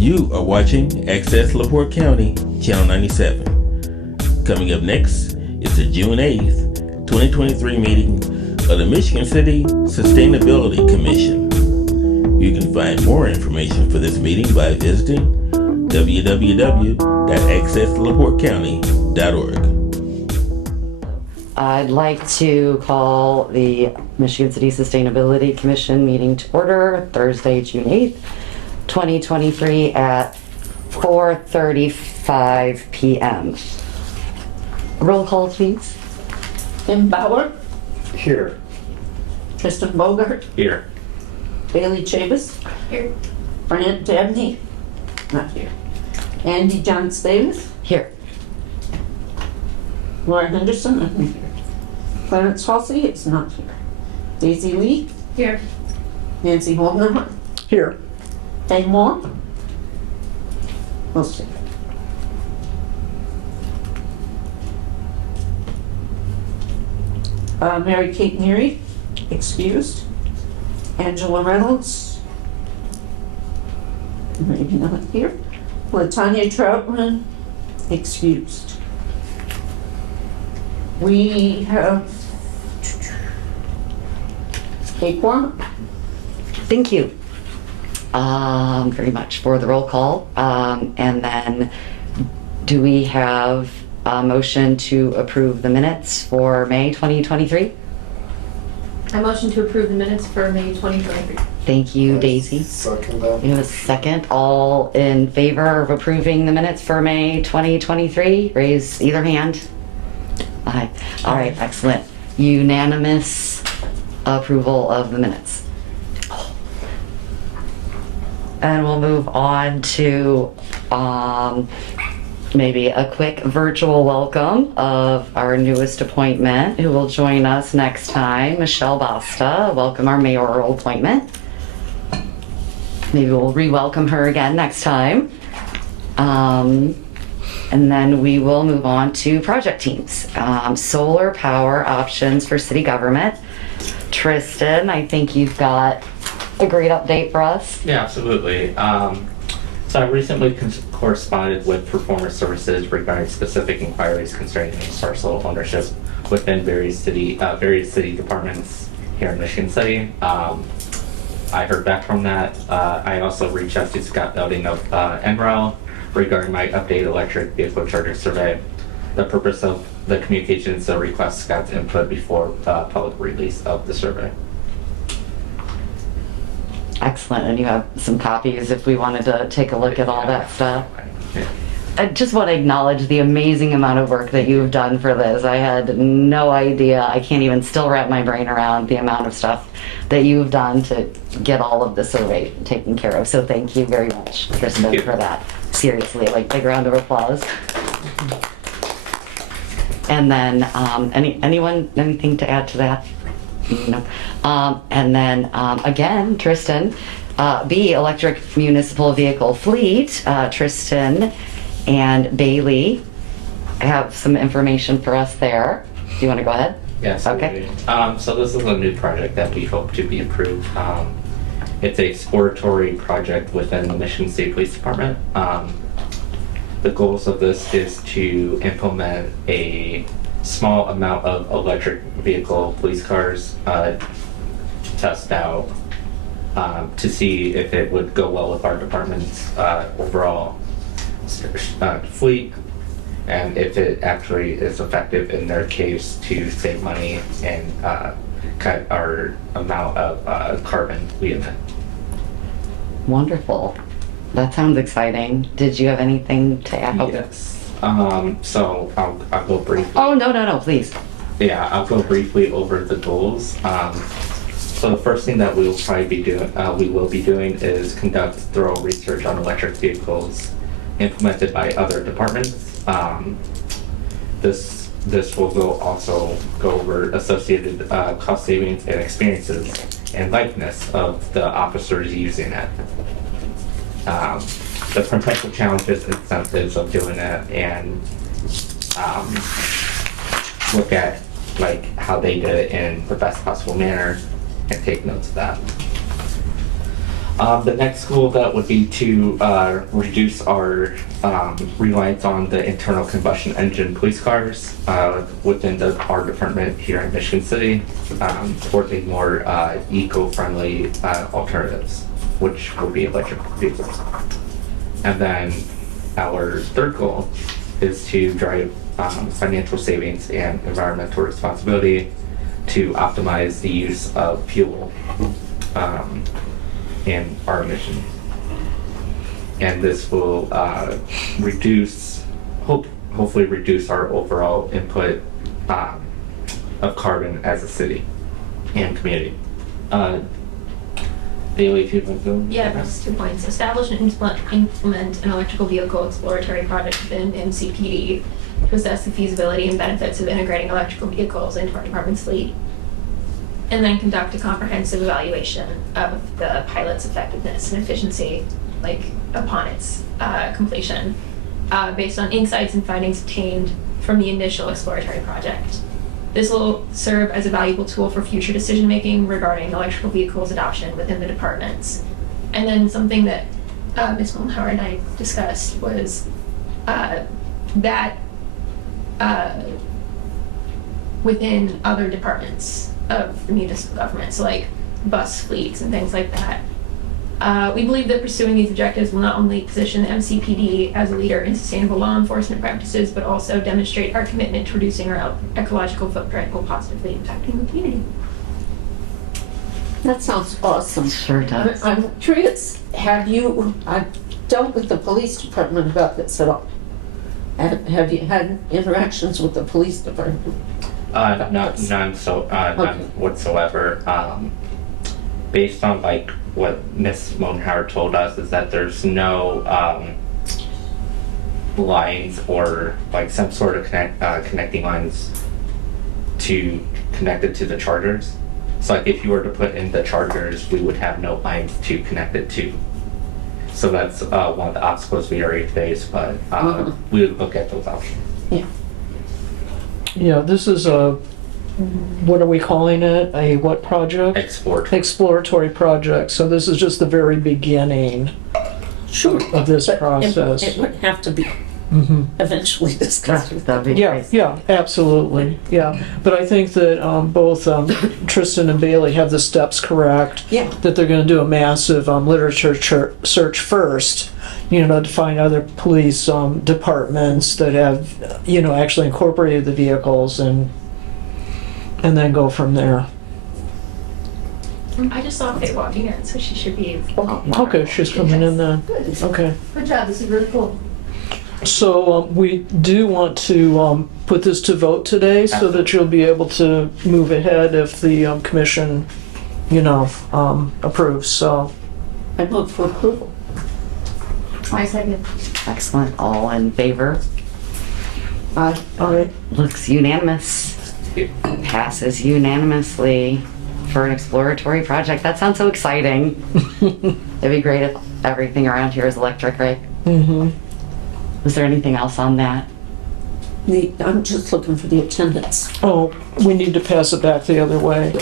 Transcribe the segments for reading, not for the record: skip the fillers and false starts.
You are watching Access LaPorte County, Channel 97. Coming up next is the June 8th, 2023 meeting of the Michigan City Sustainability Commission. You can find more information for this meeting by visiting www.accesslaportecounty.org. I'd like to call the Michigan City Sustainability Commission meeting to order Thursday, June 8th, 2023 at 4:35 p.m. Roll call, please. Tim Bauer, Here. Tristan Bogart, Here. Bailey Chavis, Here. Brant Dabney, not here. Andy John Davis, Here. Laura Henderson, not here. Clarence Halsey is not here. Daisy Lee, Here. Nancy Holder, Here. Kay Moore. We'll see. Mary Kate Neary, excused. Angela Reynolds, maybe not here. Latanya Troutman, excused. We have a quorum. Thank you very much for the roll call. And then do we have a motion to approve the minutes for May 2023? I motion to approve the minutes for May 2023. Thank you, Daisy. Second that. You have a second. All in favor of approving the minutes for May 2023? Raise either hand. Aye. All right, excellent. Unanimous approval of the minutes. And we'll move on to maybe a quick virtual welcome of our newest appointment who will join us next time, Michelle Basta. Welcome our mayoral appointment. Maybe we'll re-welcome her again next time. And then we will move on to project teams. Solar power options for city government. Tristan, I think you've got a great update for us. Yeah, absolutely. So I recently corresponded with Performance Services regarding specific inquiries concerning parcel ownership within various city departments here in Michigan City. I heard back from that. I also reached out to Scott Belding of NREL regarding my updated electric vehicle charger survey. The purpose of the communication is to request Scott's input before public release of the survey. Excellent, and you have some copies if we wanted to take a look at all that stuff. Yeah. I just want to acknowledge the amazing amount of work that you've done for this. I had no idea. I can't even still wrap my brain around the amount of stuff that you've done to get all of the survey taken care of. So thank you very much, Kristen, for that. Seriously, like big round of applause. And then, anything to add to that? No. And then again, Tristan, B, electric municipal vehicle fleet. Tristan and Bailey have some information for us there. Do you want to go ahead? Yes. Okay. So this is a new project that we hope to be approved. It's a exploratory project within the Michigan State Police Department. The goals of this is to implement a small amount of electric vehicle police cars, test out to see if it would go well with our department's overall fleet, and if it actually is effective in their case to save money and cut our amount of carbon we emit. Wonderful. That sounds exciting. Did you have anything to add? Yes. So I'll go briefly. Oh, no, please. Yeah, I'll go briefly over the goals. So the first thing that we will be doing is conduct thorough research on electric vehicles implemented by other departments. This will also go over associated cost savings and experiences and likeness of the officers using it. The potential challenges, incentives of doing it, and look at like how they did it in the best possible manner and take notes of that. The next goal that would be to reduce our reliance on the internal combustion engine police cars within our department here in Michigan City, towards a more eco-friendly alternatives, which will be electric vehicles. And then our third goal is to drive financial savings and environmental responsibility to optimize the use of fuel in our emissions. And this will hopefully reduce our overall input of carbon as a city and community. Bailey, if you want to go. Yeah, that's 2 points. Establish and implement an electrical vehicle exploratory project within MCPD to assess the feasibility and benefits of integrating electrical vehicles into our department's fleet. And then conduct a comprehensive evaluation of the pilot's effectiveness and efficiency, like upon its completion, based on insights and findings obtained from the initial exploratory project. This will serve as a valuable tool for future decision-making regarding electrical vehicles adoption within the departments. And then something that Ms. Mollenhauer and I discussed was that within other departments of the municipal government, so like bus fleets and things like that. We believe that pursuing these objectives will not only position the MCPD as a leader in sustainable law enforcement practices, but also demonstrate our commitment to reducing our ecological footprint while positively impacting the community. That sounds awesome. Sure does. I'm curious, I've dealt with the police department about this at all? Have you had interactions with the police department? None whatsoever. Based on like what Ms. Mollenhauer told us is that there's no lines or like some sort of connecting lines to connect it to the chargers. So like if you were to put in the chargers, we would have no lines to connect it to. So that's one of the obstacles we already face, but we would look at those options. Yeah. Yeah, this is a, what are we calling it? A what project? Exploratory project. So this is just the very beginning Sure. of this But process. It would have to be Mhm. eventually discussed with them. That'd be Yeah, great. yeah, absolutely, yeah. But I think that both Tristan and Bailey have the steps correct. Yeah. That they're gonna do a massive literature search first, to find other police departments that have, actually incorporated the vehicles and then go from there. I just saw Faye walking in, so she should be. Okay, she's coming in then. Good. Okay. Good job, this is really cool. So we do want to put this to vote today so that you'll be able to move ahead if the commission, approves. So, I move for approval. I second. Excellent. All in favor? all right. Looks unanimous. Passes unanimously for an exploratory project. That sounds so exciting. It'd be great if everything around here is electric, right? Mm-hmm. Was there anything else on that? I'm just looking for the attendance. Oh, we need to pass it back the other way.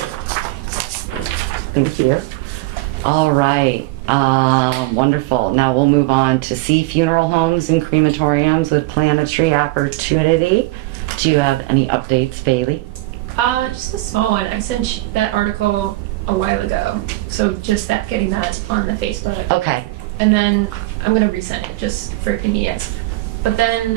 Thank you. All right. Wonderful. Now we'll move on to C, funeral homes and crematoriums with Planetary Opportunity. Do you have any updates, Bailey? Just a small one. I sent that article a while ago, so just getting that on the Facebook. Okay. And then I'm gonna resend it just for convenience. But then,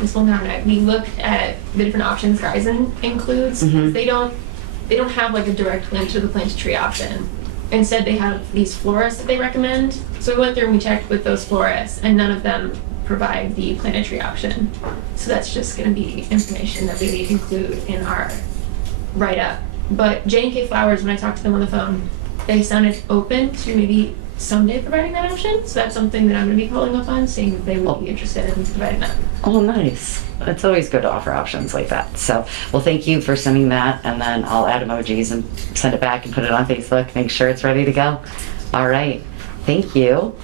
Ms. Mollenhauer and I, we looked at the different options Verizon includes. Mhm. They don't have like a direct link to the Planetary option. Instead, they have these florists that they recommend. So we went through and we checked with those florists, and none of them provide the Planetary option. So that's just gonna be information that we include in our write-up. But J&K Flowers, when I talked to them on the phone, they sounded open to maybe someday providing that option. So that's something that I'm going to be following up on, seeing if they would be interested in providing that. Oh, nice. It's always good to offer options like that. So, well, thank you for sending that, and then I'll add emojis and send it back and put it on Facebook, make sure it's ready to go. All right. Thank you.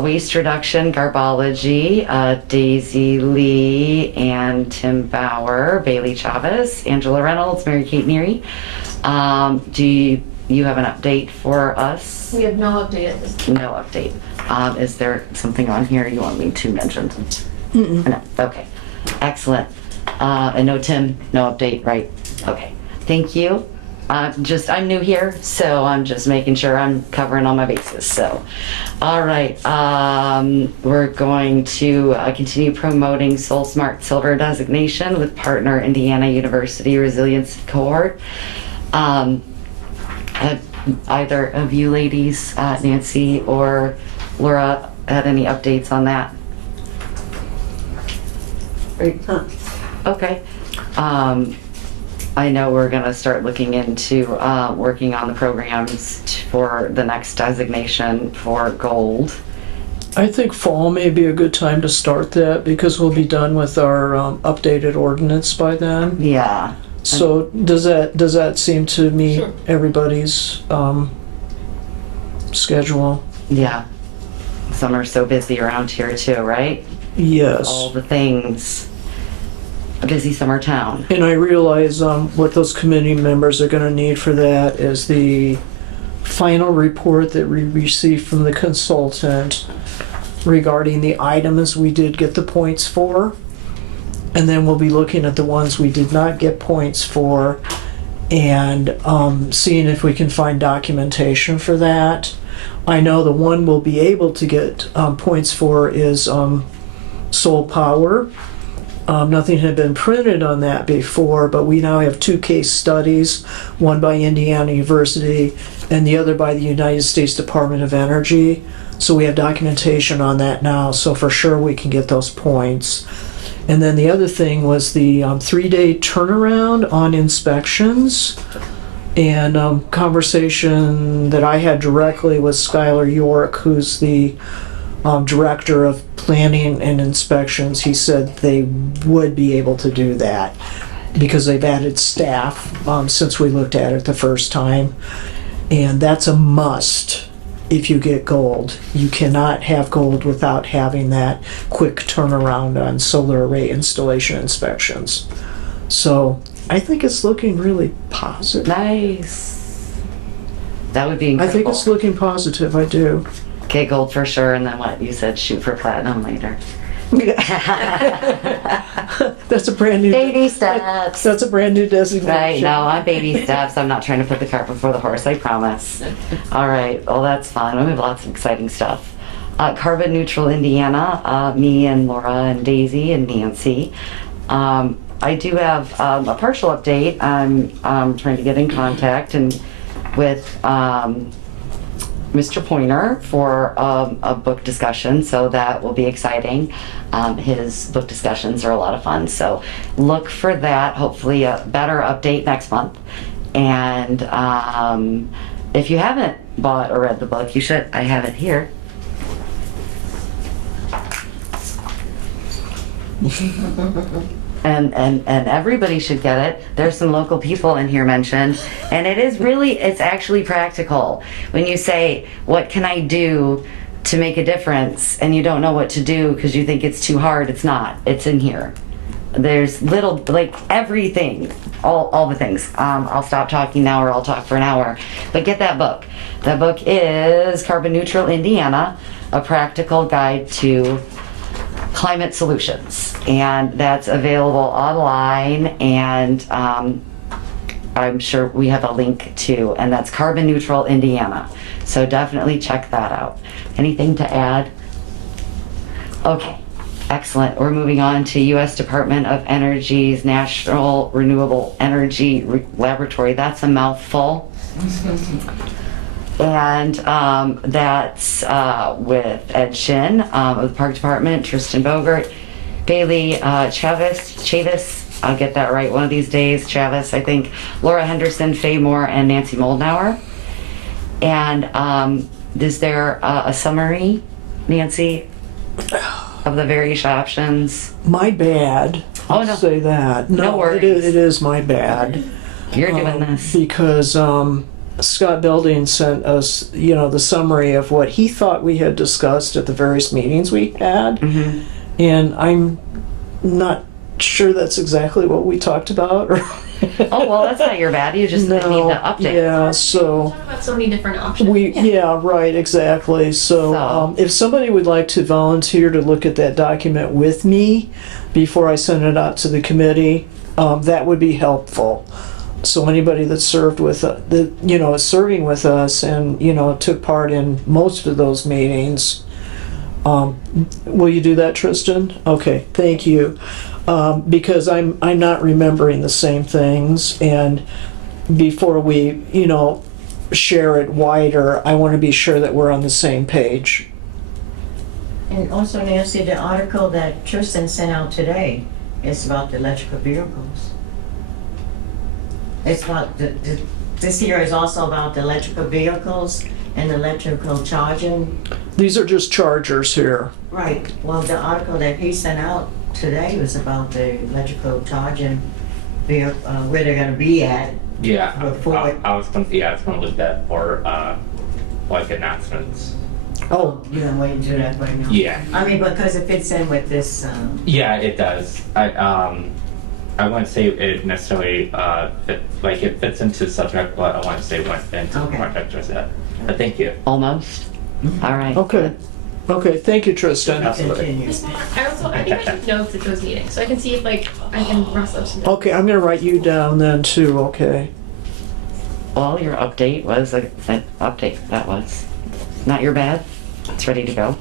Waste reduction, garbology, Daisy Lee and Tim Bauer, Bailey Chavez, Angela Reynolds, Mary Kate Neary. Do you have an update for us? We have no update at this time. No update. Is there something on here you want me to mention? No, okay, excellent. And no Tim, no update, right? Okay, thank you. I'm new here, so I'm just making sure I'm covering all my bases, so. All right, we're going to continue promoting Soul Smart Silver designation with partner Indiana University Resilience Cohort. Have either of you ladies, Nancy or Laura, had any updates on that? Okay. I know we're gonna start looking into working on the programs for the next designation for gold. I think fall may be a good time to start that because we'll be done with our updated ordinance by then. Yeah. So does that seem to meet Sure. everybody's schedule? Yeah. Summer's so busy around here too, right? Yes. All the things. A busy summer town. And I realize what those committee members are going to need for that is the final report that we received from the consultant regarding the items we did get the points for. And then we'll be looking at the ones we did not get points for and seeing if we can find documentation for that. I know the one we'll be able to get points for is Soul Power. Nothing had been printed on that before, but we now have 2 case studies, one by Indiana University and the other by the United States Department of Energy. So we have documentation on that now, so for sure we can get those points. And then the other thing was the 3-day turnaround on inspections and conversation that I had directly with Skylar York, who's the director of planning and inspections. He said they would be able to do that because they've added staff since we looked at it the first time. And that's a must if you get gold. You cannot have gold without having that quick turnaround on solar array installation inspections. So I think it's looking really positive. Nice. That would be I incredible. think it's looking positive, I do. Get gold for sure, and then what? You said shoot for platinum later. That's a brand new. Baby steps. That's a brand new designation. Right, no, I'm baby steps. I'm not trying to put the cart before the horse, I promise. All right, well, that's fun. We have lots of exciting stuff. Carbon Neutral Indiana, me and Laura and Daisy and Nancy. I do have a partial update. I'm trying to get in contact and with Mr. Pointer for a book discussion, so that will be exciting. His book discussions are a lot of fun, so look for that. Hopefully a better update next month. And if you haven't bought or read the book, you should. I have it here. And everybody should get it. There's some local people in here mentioned, and it's actually practical. When you say, what can I do to make a difference, and you don't know what to do because you think it's too hard, it's not. It's in here. There's little, like everything, all the things. I'll stop talking now or I'll talk for an hour, but get that book. That book is Carbon Neutral Indiana, a practical guide to climate solutions, and that's available online, and I'm sure we have a link too, and that's Carbon Neutral Indiana, so definitely check that out. Anything to add? Okay, excellent. We're moving on to U.S. Department of Energy's National Renewable Energy Laboratory. That's a mouthful. And that's with Ed Shin of the Park Department, Tristan Bogert, Bailey Chavis, I'll get that right one of these days, Chavis, I think, Laura Henderson, Faye Moore, and Nancy Moldnauer. And is there a summary, Nancy, of the various options? My bad. Oh, I'll no. say that. No worries. It is my bad. You're doing this. Because Scott Belding sent us, the summary of what he thought we had discussed at the various meetings we had. Mm-hmm. And I'm not sure that's exactly what we talked about. Oh, well, that's not your bad. You just need No, the update. yeah, so. Talk about so many different options. Yeah, right, exactly. So, So- if somebody would like to volunteer to look at that document with me before I send it out to the committee, that would be helpful. So anybody that served with, is serving with us and, took part in most of those meetings, will you do that, Tristan? Okay, thank you. Because I'm not remembering the same things, and before we, share it wider, I want to be sure that we're on the same page. And also, Nancy, the article that Tristan sent out today is about the electrical vehicles. It's about, this here is also about the electrical vehicles and electrical charging. These are just chargers here. Right, well, the article that he sent out today was about the electrical charging, where they're gonna be at. Yeah, Before- I was gonna leave that for, like announcements. Oh, You don't wait and do that right now? Yeah. I mean, because it fits in with this, Yeah, it does. I wouldn't say it necessarily, it fits into the subject, but I wouldn't say it went into the Okay. project just yet. But thank you. Almost. All right. okay. Okay, thank you, Tristan. Absolutely. continue. Ms. Moore, I think I took notes at those meetings, so I can see if I can rustle up some. notes. Okay, I'm gonna write you down then too, okay? Well, your update was an update. That was not your bad. It's ready to go.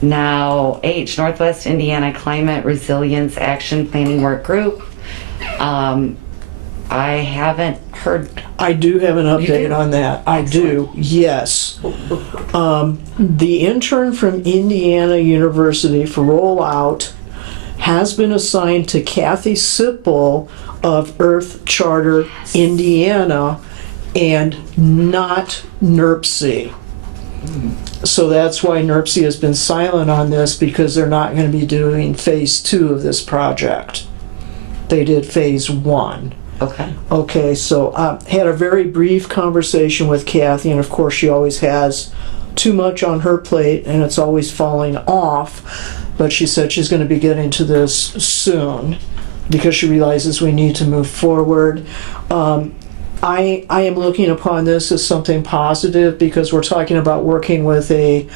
Now, H, Northwest Indiana Climate Resilience Action Planning Work Group. I haven't heard. I do have an do? update on that. I do, yes. The intern from Indiana University for rollout has been assigned to Kathy Sipple of Earth Charter Indiana and not NERC. So that's why NERC has been silent on this, because they're not going to be doing phase 2 of this project. They did phase 1. Okay. Okay, so had a very brief conversation with Kathy, and of course she always has too much on her plate and it's always falling off, but she said she's going to be getting to this soon because she realizes we need to move forward. I am looking upon this as something positive because we're talking about working with a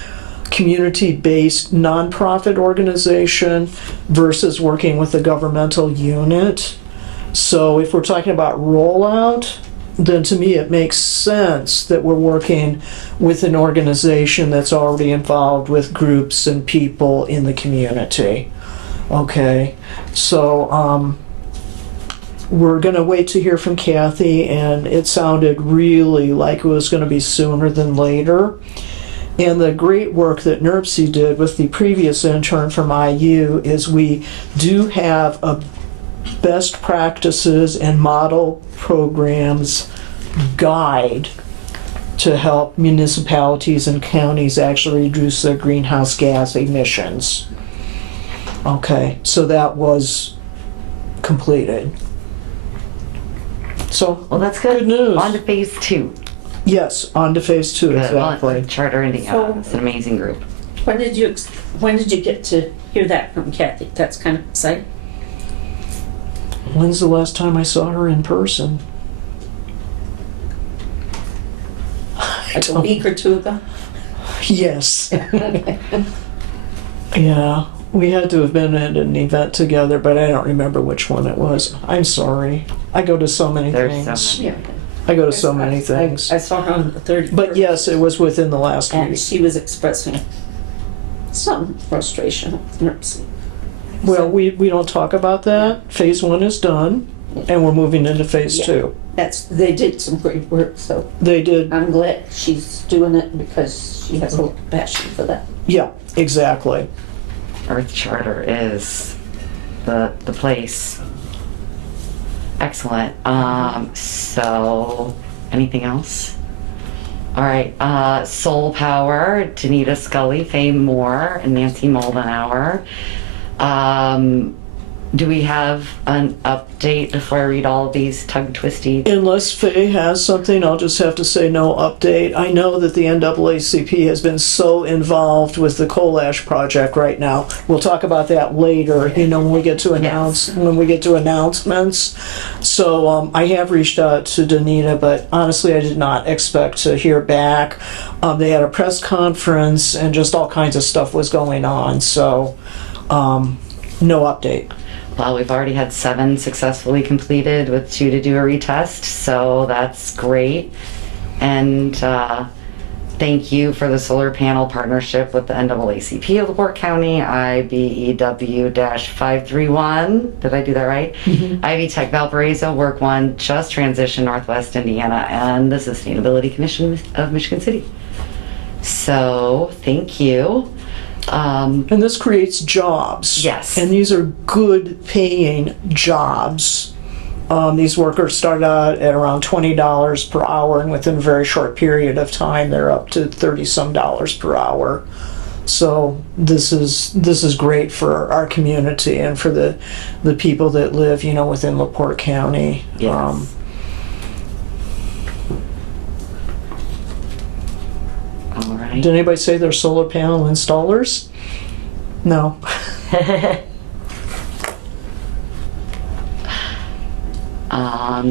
community-based nonprofit organization versus working with a governmental unit. So if we're talking about rollout, then to me it makes sense that we're working with an organization that's already involved with groups and people in the community. Okay, so we're gonna wait to hear from Kathy, and it sounded really like it was gonna be sooner than later. And the great work that NERC did with the previous intern from IU is we do have a best practices and model programs guide to help municipalities and counties actually reduce their greenhouse gas emissions. Okay, so that was completed. So, Well, that's good. Good news. On to phase 2. yes, on to phase 2, Good. Well, exactly. Charter Indiana. So- It's an amazing group. When did you get to hear that from Kathy? That's kind of exciting. When's the last time I saw her in person? Like a week or two ago? Yes. Yeah, we had to have been at an event together, but I don't remember which one it was. I'm sorry. I go to so many There's so things. many. Yeah. I go to so many things. I saw her on the 31st. But yes, it was within the last And week. she was expressing some frustration with NERC. Well, we don't talk about that. Phase 1 is done, and we're moving into phase Yeah. 2. They did some great work, so They did, I'm glad she's doing it because she has a lot of passion for that. yeah, exactly. Earth Charter is the place. Excellent. So anything else? All right, Soul Power, Danita Scully, Faye Moore, and Nancy Moldenauer. do we have an update before I read all of these tongue twisty? Unless Faye has something, I'll just have to say no update. I know that the NAACP has been so involved with the coal ash project right now. We'll talk about that later, you know, when we get to announcements. So I have reached out to Danita, but honestly, I did not expect to hear back. They had a press conference and just all kinds of stuff was going on, so no update. Well, we've already had 7 successfully completed with 2 to do a retest, so that's great. And thank you for the solar panel partnership with the NAACP of LaPorte County, IBEW-531. Did I do that right? Ivy Tech Valparaiso, Work 1, Just Transition Northwest Indiana, and the Sustainability Commission of Michigan City. So, thank you. And this creates jobs. Yes. And these are good paying jobs. These workers start out at around $20 per hour, and within a very short period of time, they're up to $30-some per hour. So this is great for our community and for the people that live, you know, within LaPorte County. Yes. All right. Did anybody say they're solar panel installers? No. All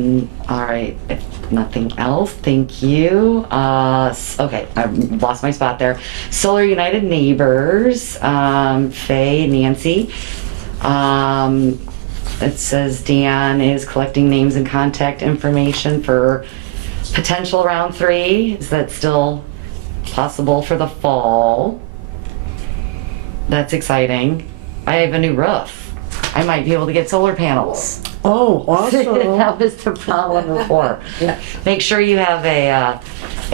right, if nothing else, thank you. Okay, I lost my spot there. Solar United Neighbors, Faye, Nancy. It says Dan is collecting names and contact information for potential round 3. Is that still possible for the fall? That's exciting. I have a new roof. I might be able to get solar panels. Oh, awesome. That was the problem before. Yeah. Make sure you have a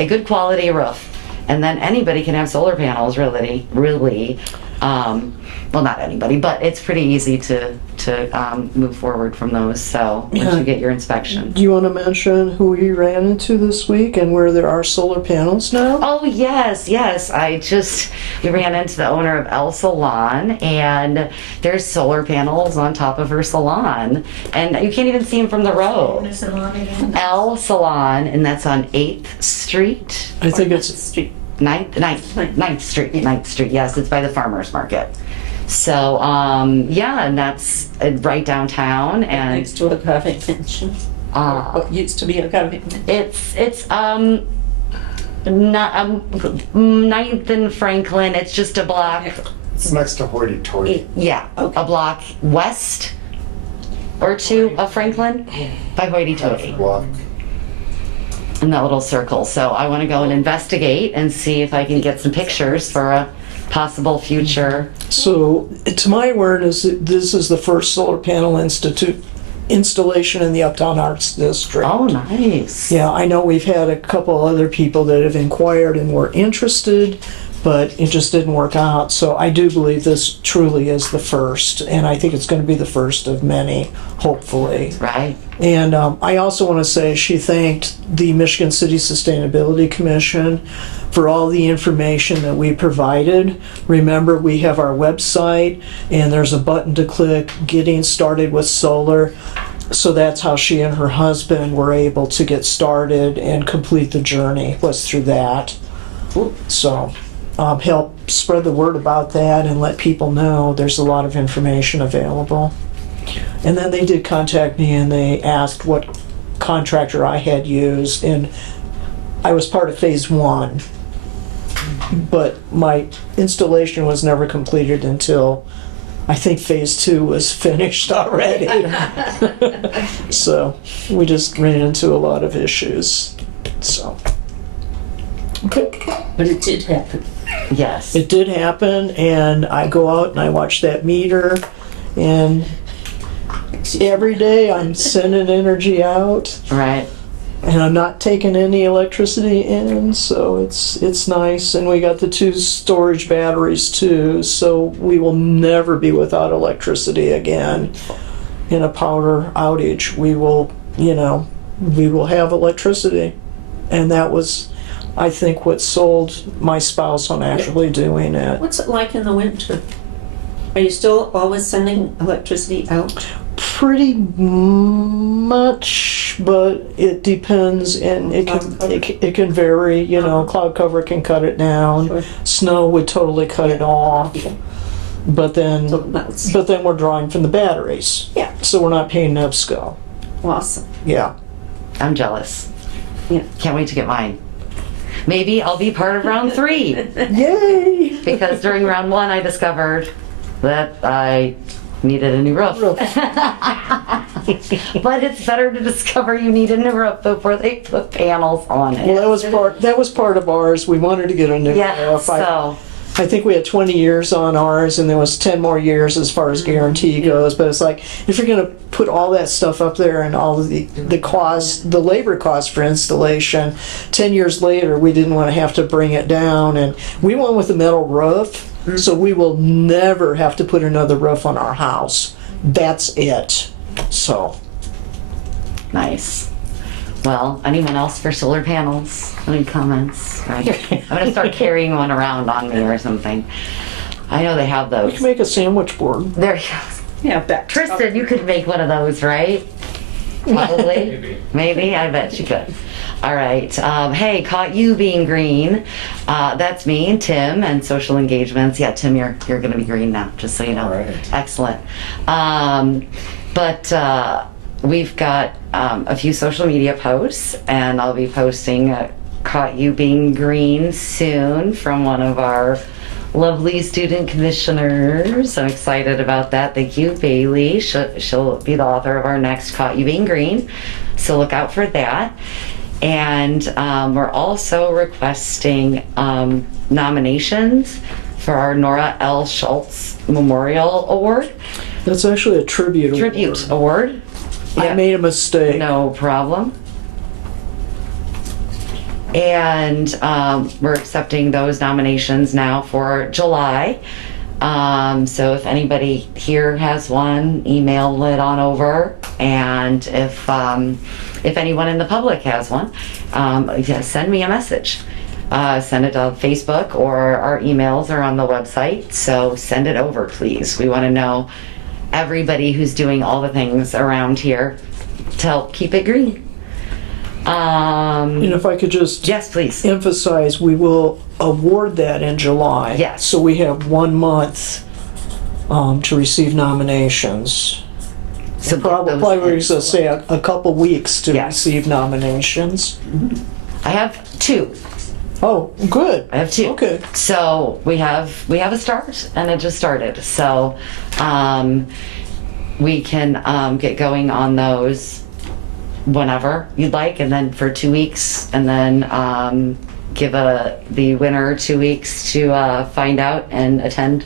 good quality roof, and then anybody can have solar panels. Really. Well, not anybody, but it's pretty easy to move forward from those. So once you get your inspection. Do you want to mention who we ran into this week and where there are solar panels now? Oh, yes. We ran into the owner of El Salon, and there's solar panels on top of her salon, and you can't even see them from the road. What is it on again? El Salon, and that's on 8th Street. I think it's Street. 9th Street, yes, it's by the farmer's market. So, yeah, and that's right downtown, and Next to a convention. What used to be a convention. it's 9th and Franklin. It's just a block. It's next to Hoity Toity. Yeah, Okay. a block west or 2 of Franklin by Hoity-Toity Block. in that little circle. So I want to go and investigate and see if I can get some pictures for a possible future. So, to my awareness, this is the first solar panel installation in the Uptown Arts District. Oh, nice. Yeah, I know we've had a couple other people that have inquired and were interested, but it just didn't work out. So I do believe this truly is the first, and I think it's going to be the first of many, hopefully. Right. And I also want to say she thanked the Michigan City Sustainability Commission for all the information that we provided. Remember, we have our website, and there's a button to click, Getting Started with Solar. So that's how she and her husband were able to get started and complete the journey, was through that. So help spread the word about that and let people know there's a lot of information available. And then they did contact me and they asked what contractor I had used, and I was part of phase 1, but my installation was never completed until I think phase 2 was finished already. So we just ran into a lot of issues. So okay. But it did happen. Yes. It did happen, and I go out and I watch that meter, and every day I'm sending energy out, Right. and I'm not taking any electricity in, so it's nice. And we got the 2 storage batteries too, so we will never be without electricity again. In a power outage, we will have electricity, and that was, I think, what sold my spouse on actually doing it. What's it like in the winter? Are you still always sending electricity out? Pretty much, but it depends, and it can vary. You know, cloud cover can cut it down. Sure. Snow would totally cut it off. Yeah. But then, So that's we're drawing from the batteries. Yeah. So we're not paying NEPSCO. awesome. Yeah. I'm jealous. Yeah. Can't wait to get mine. Maybe I'll be part of round 3. Yay! Because during round 1, I discovered that I needed a new roof. But it's better to discover you need a new roof before they put panels on it. Well, that was part of ours. We wanted to get a new Yeah, roof. so, I think we had 20 years on ours, and there was 10 more years as far as guarantee goes. But it's like, if you're going to put all that stuff up there and all of the cost, the labor cost for installation, 10 years later, we didn't want to have to bring it down. And we went with a metal roof, so we will never have to put another roof on our house. That's it. So, nice. Well, anyone else for solar panels? Any comments? Right. I'm gonna start carrying one around on me or something. I know they have we those. can make a sandwich board. There you go. Yeah, back. Tristan, you could make one of those, right? Probably. Maybe. Maybe? I bet you could. All right. Hey, caught you being green. That's me, Tim, and social engagements. Yeah, Tim, you're going to be green now, just so you know. All right. Excellent. But we've got a few social media posts, and I'll be posting caught you being green soon from one of our lovely student commissioners. I'm excited about that. Thank you, Bailey. She'll be the author of our next Caught You Being Green, so look out for that. And we're also requesting nominations for our Nora L. Schultz Memorial Award. That's actually a tribute award. Tribute Award. I made a mistake. No problem. And we're accepting those nominations now for July. So if anybody here has one, email it on over. And if anyone in the public has one, send me a message. Send it to Facebook, or our emails are on the website. So send it over, please. We want to know everybody who's doing all the things around here to help keep it green. And if I could just Yes, please. emphasize, we will award that in July. Yes. So we have 1 month to receive nominations. So get Probably those we're in. going to say a couple weeks to Yes. receive nominations. I have 2. Oh, good. I have 2. Okay. So we have a start, and it just started. So we can get going on those whenever you'd like, and then for 2 weeks, and then give the winner 2 weeks to find out and attend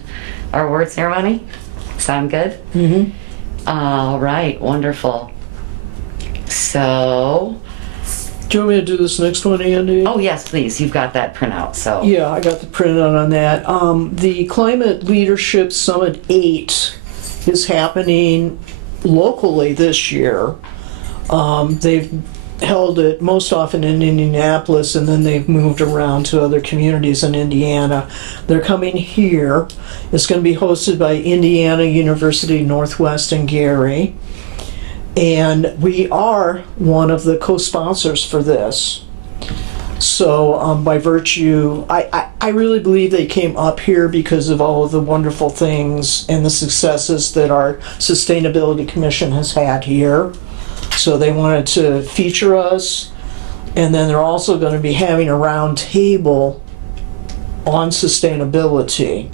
our award ceremony. Sound good? Mm-hmm. All right, wonderful. So, Do you want me to do this next one, Andy? oh yes, please. You've got that printout. So Yeah, I got the printout on that. The Climate Leadership Summit 8 is happening locally this year. They've held it most often in Indianapolis, and then they've moved around to other communities in Indiana. They're coming here. It's going to be hosted by Indiana University Northwest in Gary. And we are one of the co-sponsors for this. So by virtue, I really believe they came up here because of all of the wonderful things and the successes that our Sustainability Commission has had here. So they wanted to feature us. And then they're also going to be having a round table on sustainability.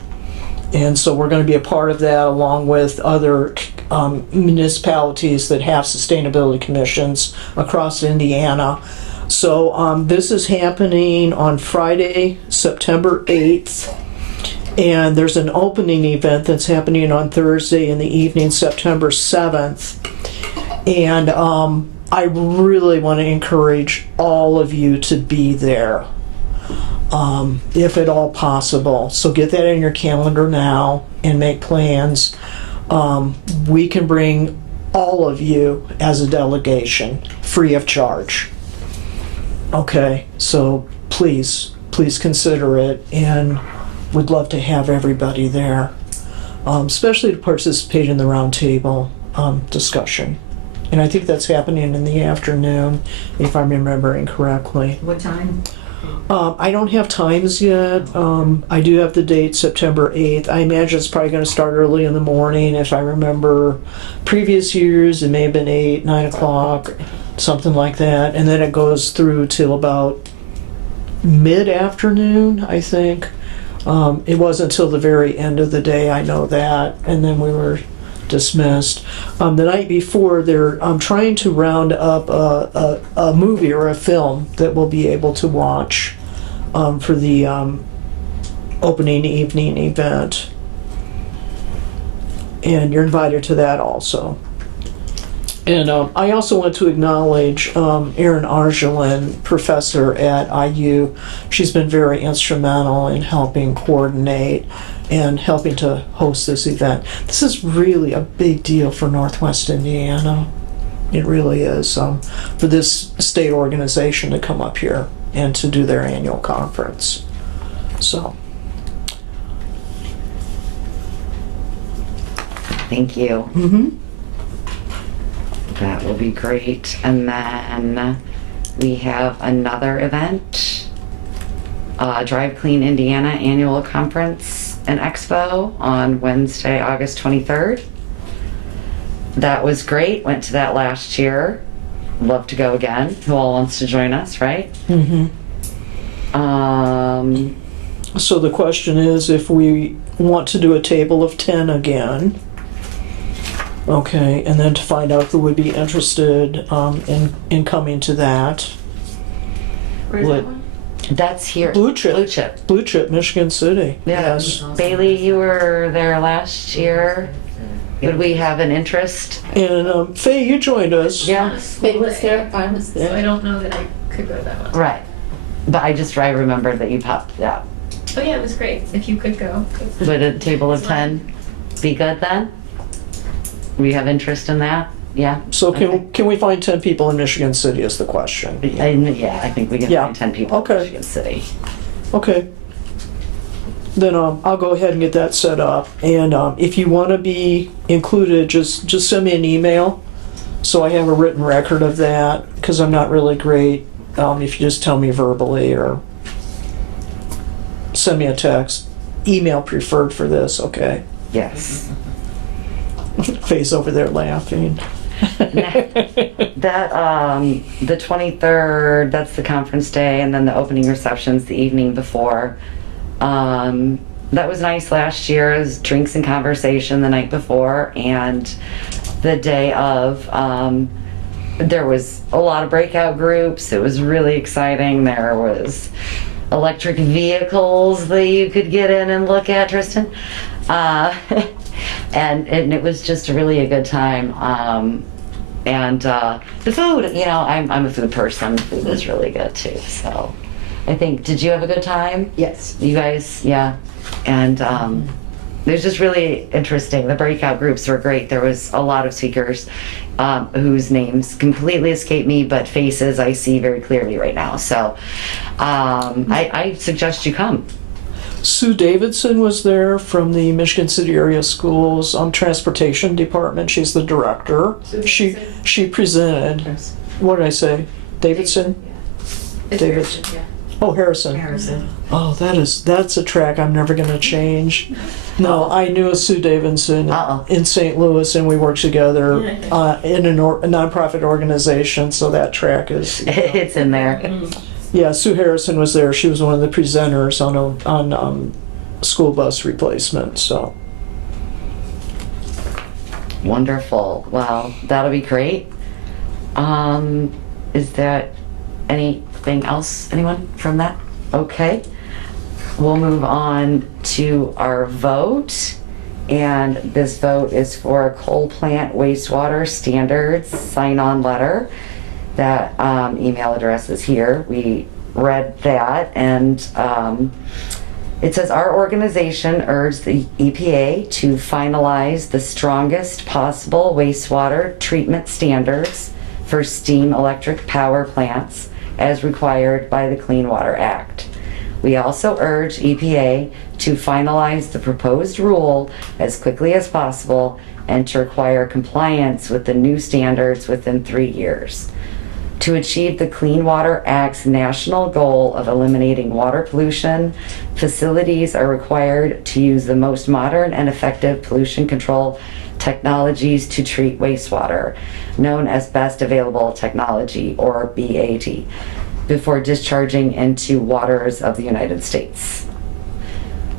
And so we're going to be a part of that, along with other municipalities that have sustainability commissions across Indiana. So this is happening on Friday, September 8th. And there's an opening event that's happening on Thursday in the evening, September 7th. And I really want to encourage all of you to be there, if at all possible. So get that in your calendar now and make plans. We can bring all of you as a delegation, free of charge. Okay, so please consider it, and we'd love to have everybody there. especially to participate in the roundtable discussion. And I think that's happening in the afternoon, if I'm remembering correctly. What time? I don't have times yet. I do have the date, September 8th. I imagine it's probably going to start early in the morning. If I remember previous years, it may have been 8, 9 o'clock, something like that. And then it goes through till about mid-afternoon, I think. It wasn't until the very end of the day, I know that. And then we were dismissed. The night before, they're trying to round up a movie or a film that we'll be able to watch for the opening evening event. And you're invited to that also. And I also want to acknowledge Erin Argelin, professor at IU. She's been very instrumental in helping coordinate and helping to host this event. This is really a big deal for Northwest Indiana. It really is, for this state organization to come up here and to do their annual conference. So, Thank you. That will be great. And then we have another event, Drive Clean Indiana Annual Conference and Expo on Wednesday, August 23rd. That was great. Went to that last year. Love to go again. Who all wants to join us, right? So the question is if we want to do a table of 10 again. Okay, and then to find out who would be interested in coming to that. Where's What- that one? That's here. Blue Chip. Blue Chip. Blue Chip, Michigan City. Yeah. Yes. Bailey, you were there last year. Would we have an interest? And Faye, you joined us. Yeah. They was there, I was So there. I don't know that I could go to that one. Right. But I remembered that you popped out. Oh yeah, it was great. If you could go. 'cause- Would a table of 10 be good then? We have interest in that? Yeah? So Okay. can we find 10 people in Michigan City is the question. Yeah, I think we can Yeah. find 10 people Okay. in Michigan City. Okay. Then I'll go ahead and get that set up. And if you want to be included, just send me an email so I have a written record of that, because I'm not really great if you just tell me verbally or send me a text. Email preferred for this, okay? Yes. Faye's over there laughing. That, the 23rd, that's the conference day, and then the opening reception's the evening before. That was nice last year. It was drinks and conversation the night before, and the day of, there was a lot of breakout groups. It was really exciting. There was electric vehicles that you could get in and look at, Tristan. And it was just really a good time. And the food, you know, I'm a food person. Food was really good too. So I think, did you have a good time? Yes. You guys, yeah. And it was just really interesting. The breakout groups were great. There was a lot of speakers whose names completely escape me, but faces I see very clearly right now. So I suggest you come. Sue Davidson was there from the Michigan City Area Schools Transportation Department. She's the director. She presented. What did I say? Davidson? Davidson. Oh, Harrison. Harrison. Oh, that's a track I'm never going to change. No, I knew a Sue Davidson in St. Louis, and we worked together in a nonprofit organization. So that track is. It's in there. Yeah, Sue Harrison was there. She was one of the presenters on school bus replacement. So Wonderful. Well, that'll be great. Is there anything else? Anyone from that? Okay. We'll move on to our vote. And this vote is for a coal plant wastewater standards sign-on letter. That email address is here. We read that, and it says our organization urged the EPA to finalize the strongest possible wastewater treatment standards for steam electric power plants as required by the Clean Water Act. We also urge EPA to finalize the proposed rule as quickly as possible and to require compliance with the new standards within 3 years. To achieve the Clean Water Act's national goal of eliminating water pollution, facilities are required to use the most modern and effective pollution control technologies to treat wastewater, known as Best Available Technology, or BAT, before discharging into waters of the United States.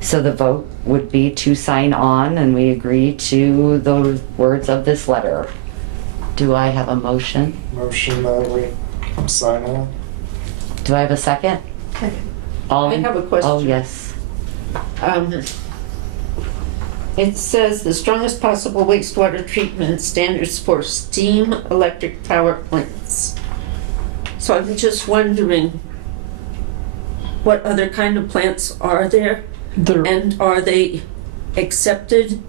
So the vote would be to sign on, and we agree to the words of this letter. Do I have a motion? Motion that we sign on. Do I have a second? All I in- have a question. Oh, yes. It says the strongest possible wastewater treatment standards for steam electric power plants. So I'm just wondering, what other kind of plants are there? There, And are they accepted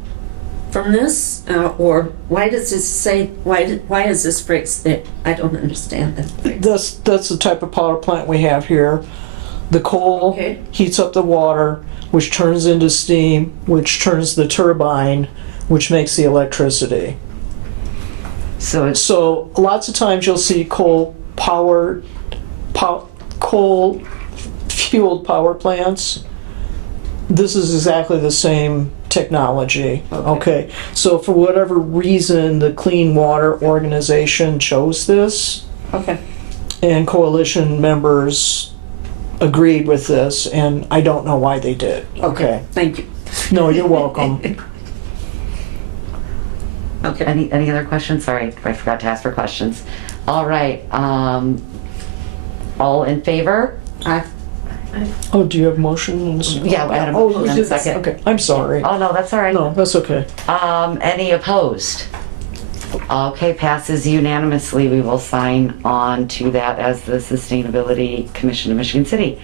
from this? Or why does this say, why is this phrase there? I don't understand that phrase. that's the type of power plant we have here. The coal Okay. heats up the water, which turns into steam, which turns the turbine, which makes the electricity. So it's, So lots of times you'll see coal fueled power plants. This is exactly the same technology. Okay. So for whatever reason, the Clean Water Organization chose this, Okay, and coalition members agreed with this, and I don't know why they did. Okay. thank you. No, you're welcome. Okay. any other questions? Sorry, I forgot to ask for questions. All right, all in favor? Oh, do you have motion? And Yeah, I had a Oh, motion we and a did that. second. Okay, I'm sorry. Oh, no, that's all right. No, that's okay. Any opposed? Okay, passes unanimously. We will sign on to that as the Sustainability Commission of Michigan City.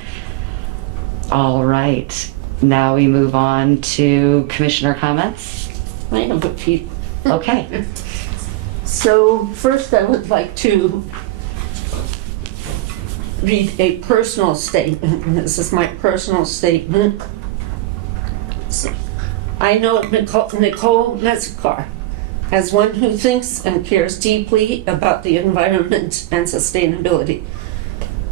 All right, now we move on to commissioner comments. I have a few. Okay, So first I would like to read a personal statement. And this is my personal statement. So, I know Nicole Mezikar as one who thinks and cares deeply about the environment and sustainability.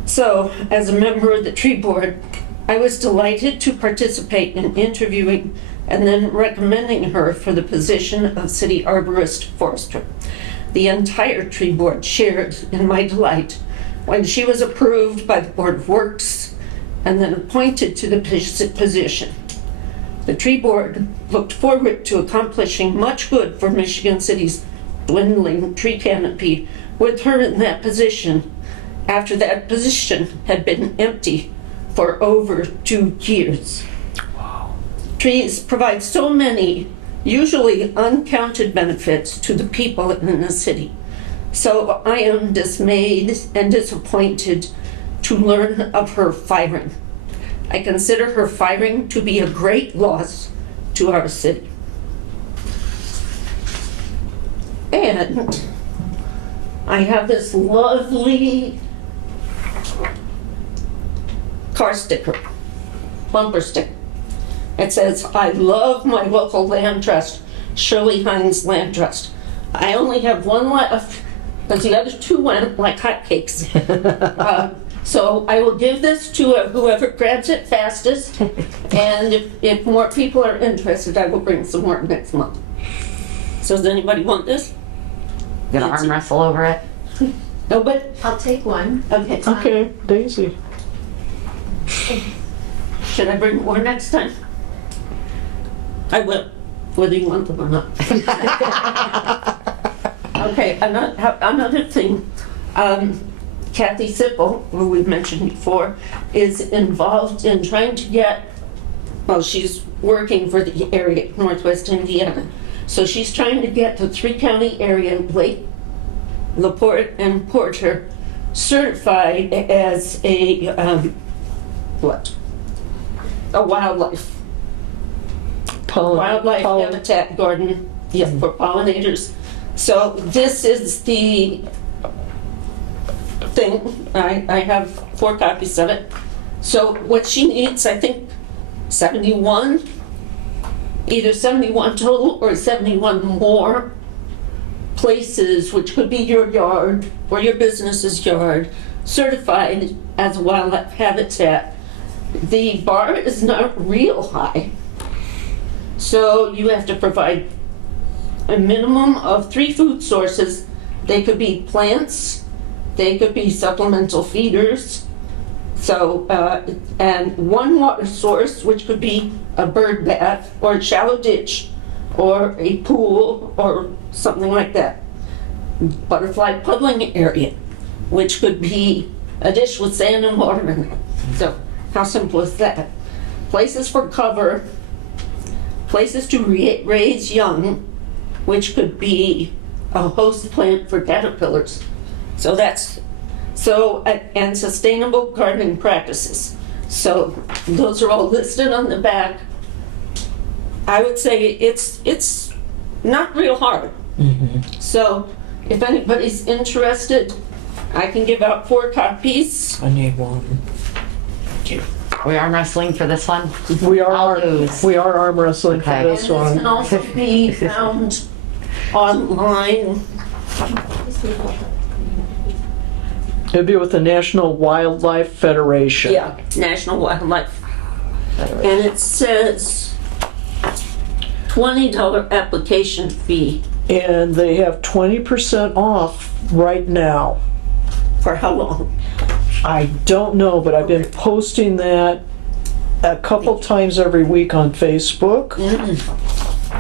So, as a member of the tree board, I was delighted to participate in interviewing and then recommending her for the position of city arborist forester. The entire tree board shared in my delight when she was approved by the Board of Works and then appointed to the position. The tree board looked forward to accomplishing much good for Michigan City's dwindling tree canopy with her in that position after that position had been empty for over 2 years. Trees provide so many, usually uncounted benefits to the people in the city. So I am dismayed and disappointed to learn of her firing. I consider her firing to be a great loss to our city. And I have this lovely car sticker, bumper sticker. It says, "I love my local land trust, Shirley Hines Land Trust." I only have one left because the other two went like hotcakes. So I will give this to whoever grabs it fastest. And if more people are interested, I will bring some more next month. So does anybody want this? gonna arm wrestle over it? Nobody? I'll take one. Okay. Okay, Daisy. Should I bring more next time? I will, whether you want them or not. Okay, another thing. Kathy Sippel, who we've mentioned before, is involved in trying to get, well, she's working for the area, Northwest Indiana. So she's trying to get the 3-county area, Lake, LaPorte, and Porter, certified as a, a wildlife habitat garden, yeah, for pollinators. So this is the thing. I have 4 copies of it. So what she needs, I think, 71, either 71 total or 71 more places, which could be your yard or your business's yard, certified as wildlife habitat. The bar is not real high. So you have to provide a minimum of 3 food sources. They could be plants, they could be supplemental feeders. So, and 1 water source, which could be a bird bath or a shallow ditch or a pool or something like that. Butterfly puddling area, which could be a dish with sand and water in it. So how simple is that? Places for cover, places to raise young, which could be a host plant for caterpillars. So that's, and sustainable gardening practices. So those are all listed on the back. I would say it's not real hard. So if anybody's interested, I can give out 4 copies. I need one. We arm wrestling for this one? We are I'll lose. we are arm wrestling for Okay. this And this can one. also be found online. It'd be with the National Wildlife Federation. Yeah, National Wildlife. And it says $20 application fee. And they have 20% off right now. For how long? I don't know, but I've been posting that a couple times every week on Facebook.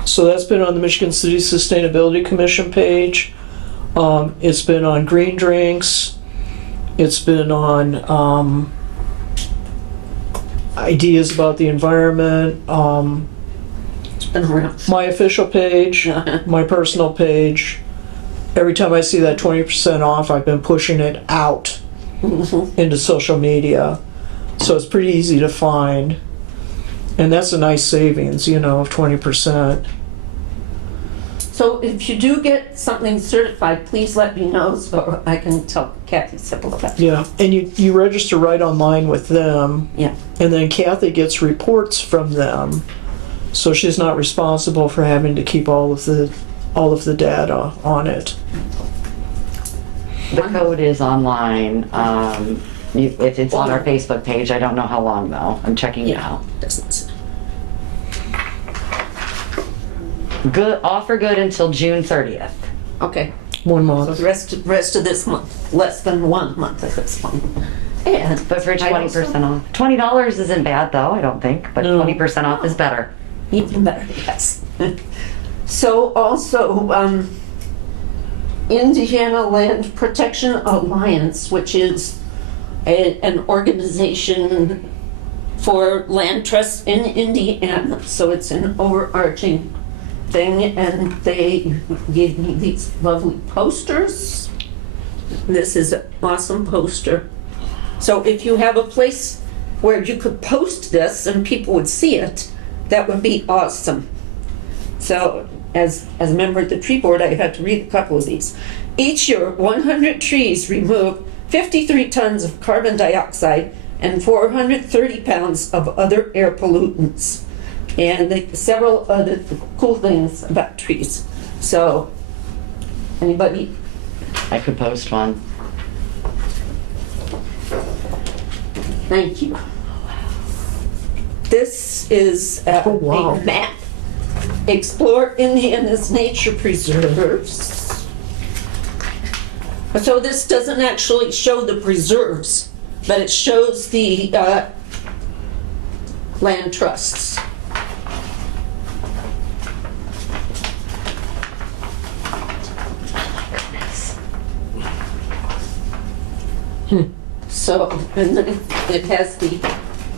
So that's been on the Michigan City Sustainability Commission page. It's been on Green Drinks. It's been on ideas about the environment. It's been around. My official page, my personal page. Every time I see that 20% off, I've been pushing it out into social media. So it's pretty easy to find. And that's a nice savings, you know, of 20%. So if you do get something certified, please let me know so I can tell Kathy simple about it. Yeah, and you register right online with them. Yeah. And then Kathy gets reports from them. So she's not responsible for having to keep all of the data on it. The code is online. It's on our Facebook page. I don't know how long though. I'm checking now. Doesn't say. Good, offer good until June 30th. Okay. 1 So month. the rest of this month, less than 1 month of this month. And But for I 20% also- off. $20 isn't bad though, I don't think, but No. 20% off is better. Even better, yes. So also, Indiana Land Protection Alliance, which is an organization for land trusts in Indiana. So it's an overarching thing, and they gave me these lovely posters. This is an awesome poster. So if you have a place where you could post this and people would see it, that would be awesome. So as a member of the tree board, I had to read a couple of these. Each year, 100 trees remove 53 tons of carbon dioxide and 430 pounds of other air pollutants. And several other cool things about trees. So, anybody? I could post one. Thank you. This is a wow. map. Explore Indiana's nature preserves. So this doesn't actually show the preserves, but it shows the land trusts. So, and then it has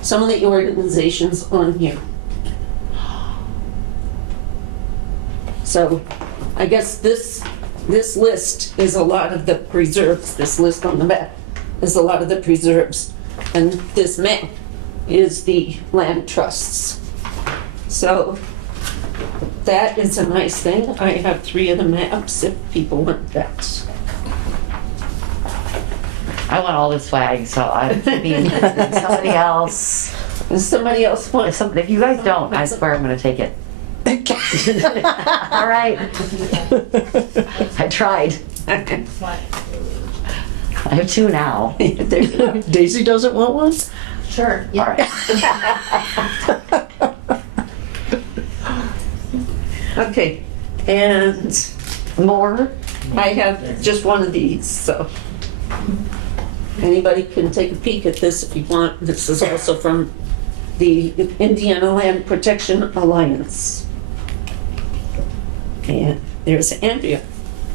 some of the organizations on here. So, I guess this list is a lot of the preserves. This list on the back is a lot of the preserves. And this map is the land trusts. So, that is a nice thing. I have 3 of the maps if people want that. I want all the swag, so I mean, somebody else. Does somebody else want? If you guys don't, I swear I'm gonna take it. All right. I tried. I have two now. Daisy doesn't want one? Sure. All right. Okay, and More? I have just one of these, so. Anybody can take a peek at this if you want. This is also from the Indiana Land Protection Alliance. And there's Andrea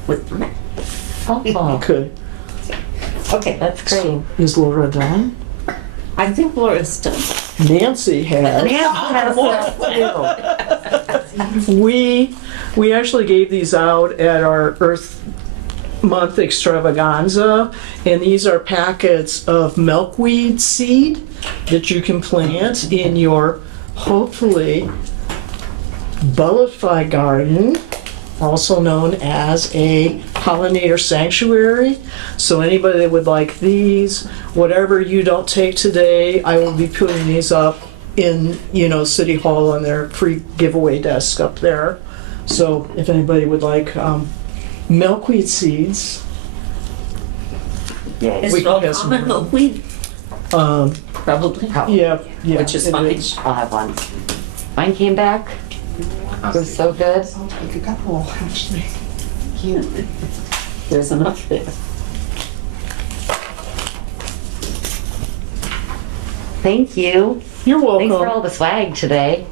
with me. Oh, Okay. Okay, that's great. Is Laura done? I think Laura's done. Nancy has. We actually gave these out at our Earth Month extravaganza, and these are packets of milkweed seed that you can plant in your, hopefully, butterfly garden, also known as a pollinator sanctuary. So anybody that would like these, whatever you don't take today, I will be putting these up in, City Hall on their free giveaway desk up there. So if anybody would like milkweed seeds, Is We it all can have some common more. milkweed? Probably. yeah, Which is it fine. is. I'll have one. Mine came back. It was so good. Take a couple, actually. There's enough there. Thank you. You're Thanks for all welcome. the swag today.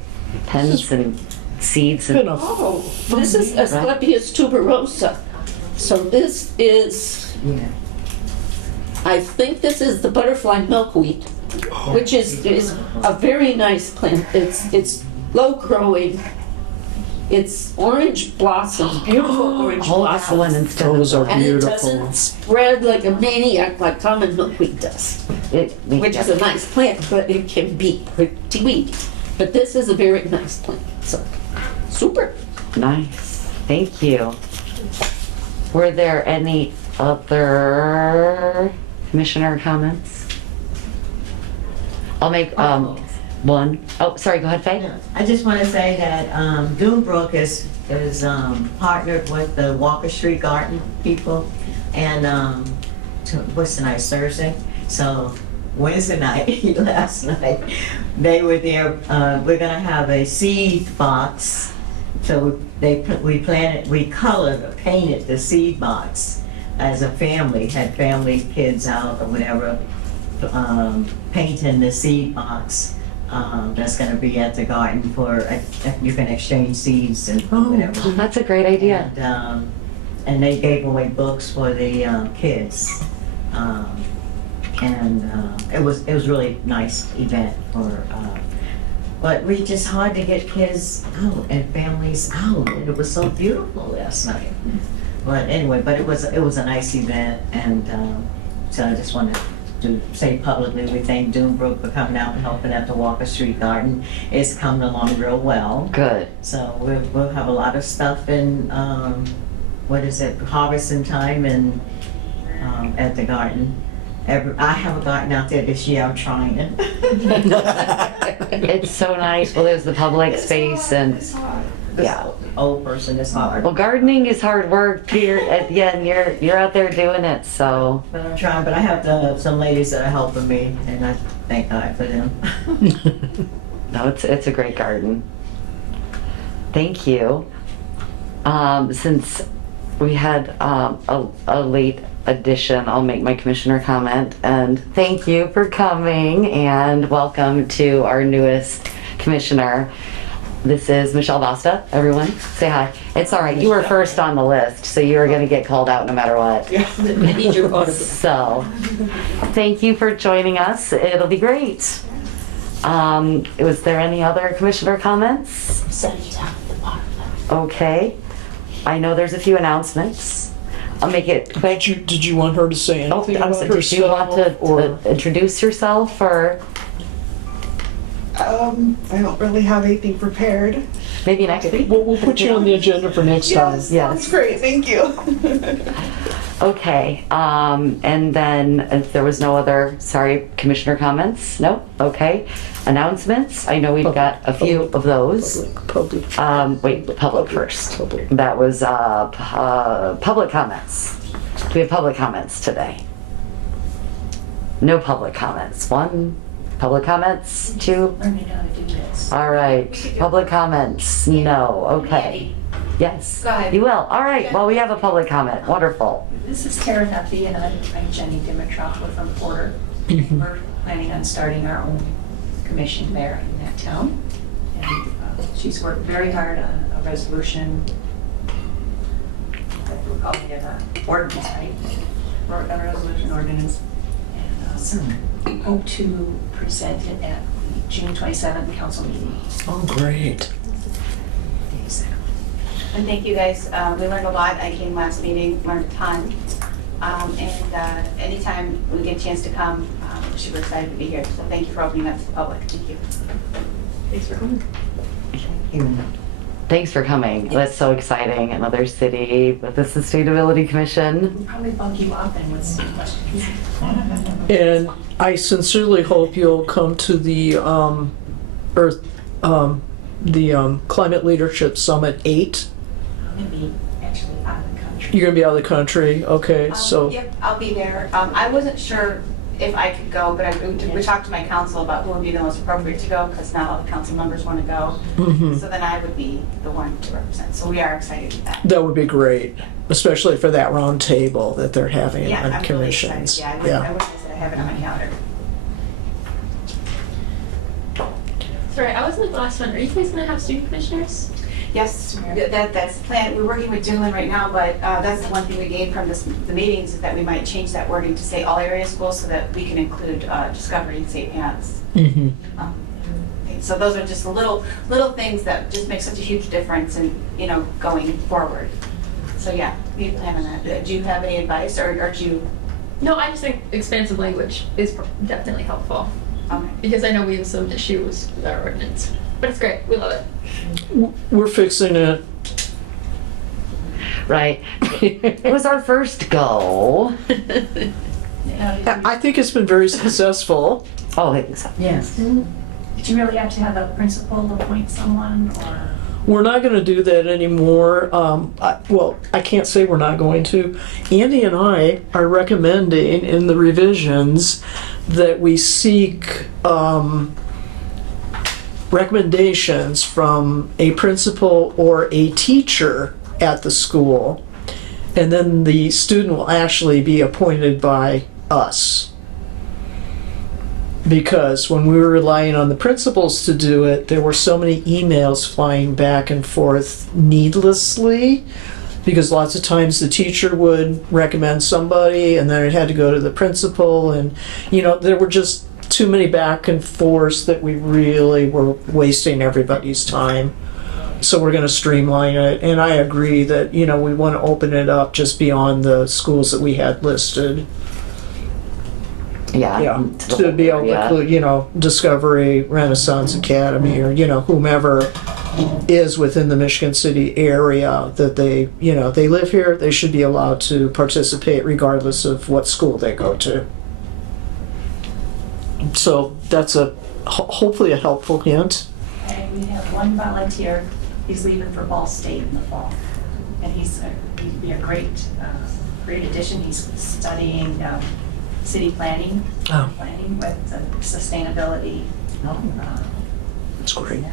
Pens and seeds Been and a Oh, this is Asclepias tuberosa. So this is, I think this is the butterfly milkweed, which is a very nice plant. It's low growing. It's orange blossoms, beautiful orange hold that one blossoms. instead of Those are And it beautiful. doesn't spread like a maniac like common milkweed does, which is a nice plant, but it can be pretty weedy. But this is a very nice plant, so super. Nice. Thank you. Were there any other commissioner comments? I'll make one. Oh, sorry, go ahead, Faye. I just want to say that Doombrook is partnered with the Walker Street Garden people, and what's tonight, Thursday? So Wednesday night, last night, they were there. We're gonna have a seed box. So we painted the seed box as a family, had family kids out or whatever, painting the seed box. That's gonna be at the garden for, you can exchange seeds and whatever. That's a great idea. And they gave away books for the kids. It was really nice event for, but we just hard to get kids out and families out, and it was so beautiful last night. But anyway, it was a nice event, and so I just wanted to say publicly, we thank Doombrook for coming out and helping at the Walker Street Garden. It's coming along real well. Good. So we'll have a lot of stuff in, harvesting time and at the garden. I have a garden out there this year, I'm trying it. It's so nice. Well, there's the public space and, yeah. Old person is hard. Well, gardening is hard work. You're out there doing it, so. But I'm trying, but I have some ladies that are helping me, and I thank God for them. No, it's a great garden. Thank you. Since we had a late addition, I'll make my commissioner comment, and thank you for coming and welcome to our newest commissioner. This is Michelle Basta. Everyone, say hi. It's all right. You were first on the list, so you were going to get called out no matter what. I need your vote. So, thank you for joining us. It'll be great. Was there any other commissioner comments? Okay. I know there's a few announcements. I'll make it quick. Did you want her to say Oh, anything about did you want herself, to introduce yourself, or I don't really have anything prepared. maybe next week? We'll put you on the agenda for next time. Yes. That's great, thank you. Okay, and then if there was no other, sorry, commissioner comments? No? Okay. Announcements? I know we've got a few of those. Public. Wait, public first. Public. That was public comments. Do we have public comments today? No public comments. One, public comments, two? Learning how to do this. All right, public comments, no, okay. Yes. Go ahead. You will, all right, well, we have a public comment, wonderful. This is Karen Huffey, and I'm Jenny Dimitrov from Porter. We're planning on starting our own commission there in that town. And she's worked very hard on a resolution, that we're calling it an ordinance, right? Or a resolution ordinance. And hope to present it at the June 27th council meeting. Oh, great. And thank you guys. We learned a lot. I came last meeting, learned a ton. And anytime we get a chance to come, we're super excited to be here. So thank you for opening up to the public. Thank you. Thanks for coming. Thanks for coming, that's so exciting, another city with the Sustainability Commission. We'll probably bug you up and with some questions. And I sincerely hope you'll come to the Climate Leadership Summit 8. I'm gonna be actually out of the country. You're gonna be out of the country, okay, so. Yep, I'll be there. I wasn't sure if I could go, but we talked to my council about who would be the most appropriate to go, because not all the council members want to go. Mhm. So then I would be the one to represent. So we are excited for that. That would be great, especially for that round table that they're having Yeah, on I'm really commissions. excited. Yeah, I wish I said I have it on my calendar. Sorry, I wasn't at the last one. Are you guys gonna have student commissioners? Yes, that's the plan. We're working with Doolin right now, but that's the one thing we gained from the meetings, is that we might change that wording to say all area schools so that we can include Discovery and St. Anne's. Mhm. So those are just little things that just make such a huge difference in, going forward. So yeah, we plan on that. Do you have any advice, or do you? No, I just think expansive language is definitely helpful. Okay. Because I know we have some issues with our ordinance. But it's great, we love it. We're fixing it. Right, it was our first go. I think it's been very successful. Oh, I think so. Yes. Did you really have to have a principal appoint someone, or? We're not gonna do that anymore. I can't say we're not going to. Andy and I are recommending in the revisions that we seek recommendations from a principal or a teacher at the school, and then the student will actually be appointed by us. Because when we were relying on the principals to do it, there were so many emails flying back and forth needlessly, because lots of times the teacher would recommend somebody and then it had to go to the principal, and there were just too many back and forths that we really were wasting everybody's time. So we're going to streamline it, and I agree that we want to open it up just beyond the schools that we had listed. Yeah, to be able to include, Discovery, Renaissance Academy, or, whomever is within the Michigan City area that they live here, they should be allowed to participate regardless of what school they go to. So that's hopefully a helpful hint. And we have one volunteer, he's leaving for Ball State in the fall. And he'd be a great addition. He's studying city planning, with sustainability. That's great.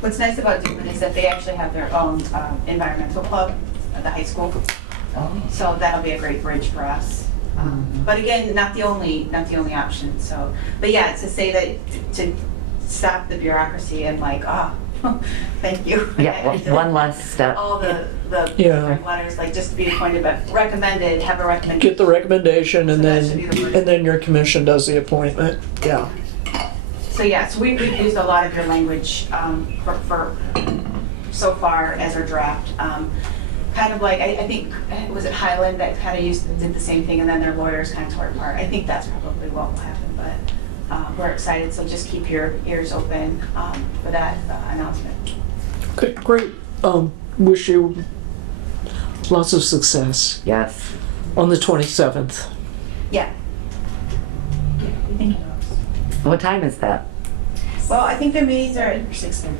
What's nice about Doolin is that they actually have their own environmental club at the high school. So that'll be a great bridge for us. But again, not the only option. So, but yeah, to say that, to stop the bureaucracy and thank you. Yeah, one last step. All the Yeah. different letters, just to be appointed, but recommended, have a recommendation. Get the recommendation, and So that should be the word. then your commission does the appointment. Yeah. So yeah, so we've used a lot of your language for so far as our draft. Kind of I think, was it Highland that kind of did the same thing, and then their lawyers kind of tore it apart. I think that's probably what will happen, but we're excited, so just keep your ears open for that announcement. Okay, great. Wish you lots of success. Yes. On the 27th. Yeah. I think What time is that? Well, I think their meetings are, 6:30.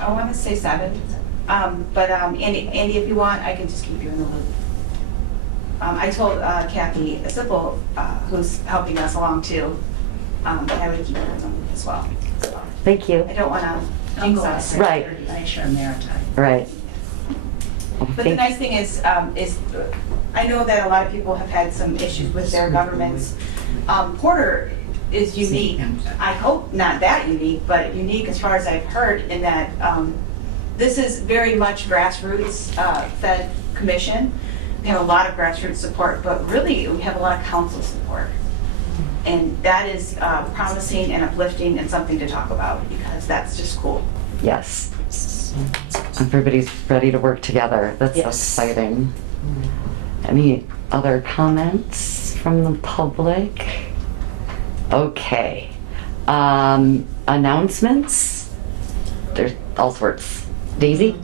I want to say 7. But Andy, if you want, I can just keep you in the loop. I told Kathy Zippel, who's helping us along too, that I would keep her in the loop as well. So Thank you. I don't want to I'll jinx go at us. 6:30. Right. Make sure I'm there on time. Right. But the nice thing is I know that a lot of people have had some issues with their governments. Porter is unique. I hope not that unique, but unique as far as I've heard in that this is very much grassroots fed commission. We have a lot of grassroots support, but really we have a lot of council support. And that is promising and uplifting and something to talk about because that's just cool. Yes. Everybody's ready to work together. That's so exciting. Any other comments from the public? Okay. Announcements? There's all sorts. Daisy?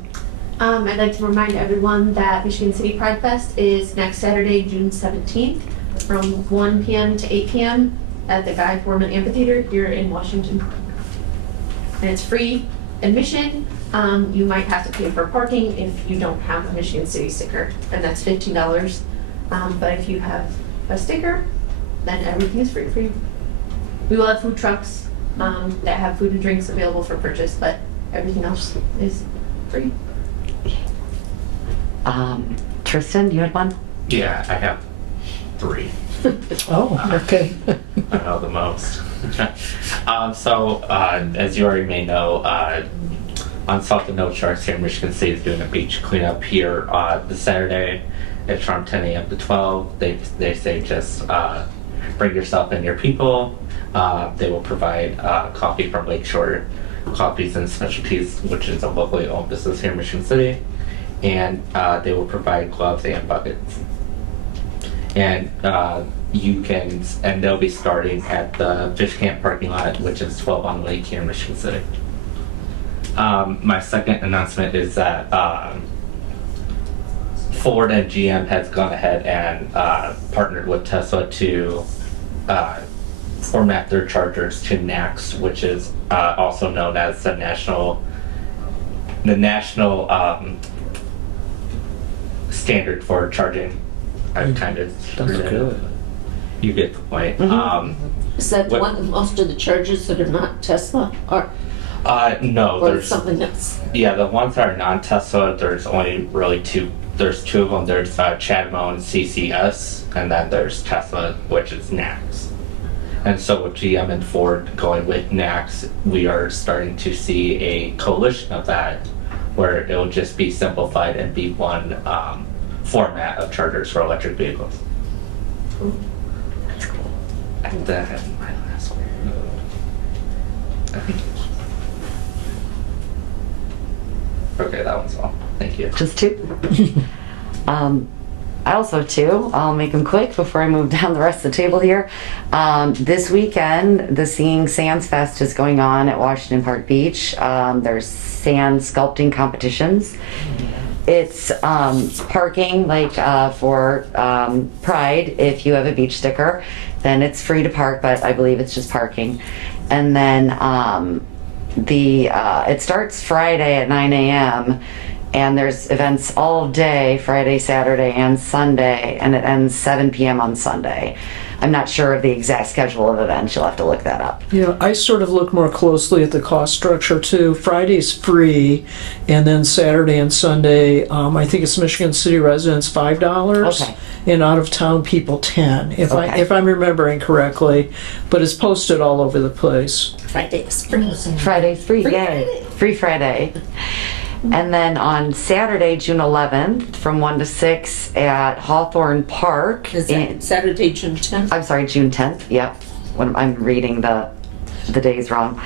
I'd like to remind everyone that Michigan City Pride Fest is next Saturday, June 17th, from 1 p.m. to 8 p.m. at the Guy Foreman Amphitheater here in Washington. And it's free admission. You might have to pay for parking if you don't have a Michigan City sticker, and that's $15. But if you have a sticker, then everything is free for you. We will have food trucks that have food and drinks available for purchase, but everything else is free. Tristan, you had one? Yeah, I have 3. Oh, okay. I know the most. As you already may know, on Salt and No Sharks here in Michigan State is doing a beach cleanup here this Saturday. It's from 10 a.m. to 12. They say just bring yourself and your people. They will provide coffee from Lakeshore Coffees and Specialties, which is a locally owned business here in Michigan City. And they will provide gloves and buckets. And they'll be starting at the Fish Camp parking lot, which is 12 on the lake here in Michigan City. My second announcement is that Ford and GM has gone ahead and partnered with Tesla to format their chargers to NACS, which is also known as the national standard for charging. I kind of That's good. You get the point. Is that What- one of most of the chargers that are not Tesla or No, or there's something else? yeah, the ones that are non-Tesla. There's only really 2. There's 2 of them. There's CHAdeMO and CCS, and then there's Tesla, which is NACS. And so with GM and Ford going with NACS, we are starting to see a coalition of that, where it will just be simplified and be one format of chargers for electric vehicles. That's cool. And then my last one. I think. Okay, that one's all. Thank you. Just 2? I also have 2. I'll make them quick before I move down the rest of the table here. This weekend, the Seeing Sands Fest is going on at Washington Park Beach. There's sand sculpting competitions. It's parking, like for Pride. If you have a beach sticker, then it's free to park, but I believe it's just parking. And then it starts Friday at 9 a.m. and there's events all day, Friday, Saturday, and Sunday, and it ends 7 p.m. on Sunday. I'm not sure of the exact schedule of events. You'll have to look that up. Yeah, I sort of look more closely at the cost structure too. Friday's free, and then Saturday and Sunday, I think it's Michigan City residents $5, Okay. and out of town people 10, if Okay. I'm remembering correctly. But it's posted all over the place. Friday's free. Friday's free, Free yay. Friday. Free Friday. And then on Saturday, June 11th, from 1 to 6 at Hawthorne Park. Is that Saturday, June 10th? I'm sorry, June 10th, yep. When I'm reading the days wrong.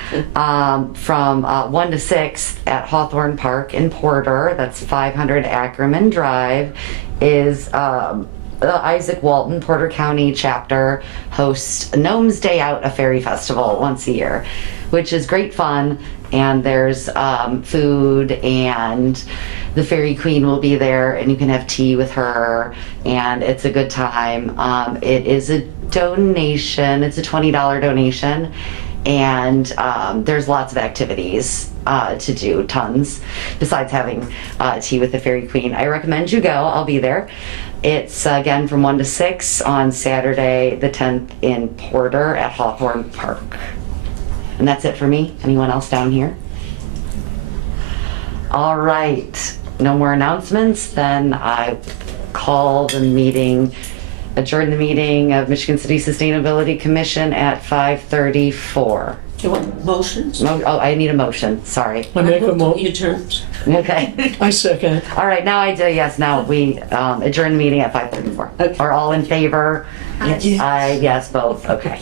From 1 to 6 at Hawthorne Park in Porter, that's 500 Ackerman Drive, is the Isaac Walton Porter County chapter hosts Gnomes Day Out, a fairy festival once a year, which is great fun. And there's food and The Fairy Queen will be there, and you can have tea with her, and it's a good time. It is a donation. It's a $20 donation, and there's lots of activities to do, tons, besides having tea with the Fairy Queen. I recommend you go. I'll be there. It's again from 1 to 6 on Saturday, the 10th in Porter at Hawthorne Park. And that's it for me. Anyone else down here? All right. No more announcements? Then I call the meeting, adjourn the meeting of Michigan City Sustainability Commission at 5:34. Do you want motions? Oh, I need a motion. Sorry. I make a Your turn. Okay. I second. All right, now I do, yes, now we adjourn the meeting at 5:34. Okay. Are all in favor? Yes. Yes, both, okay.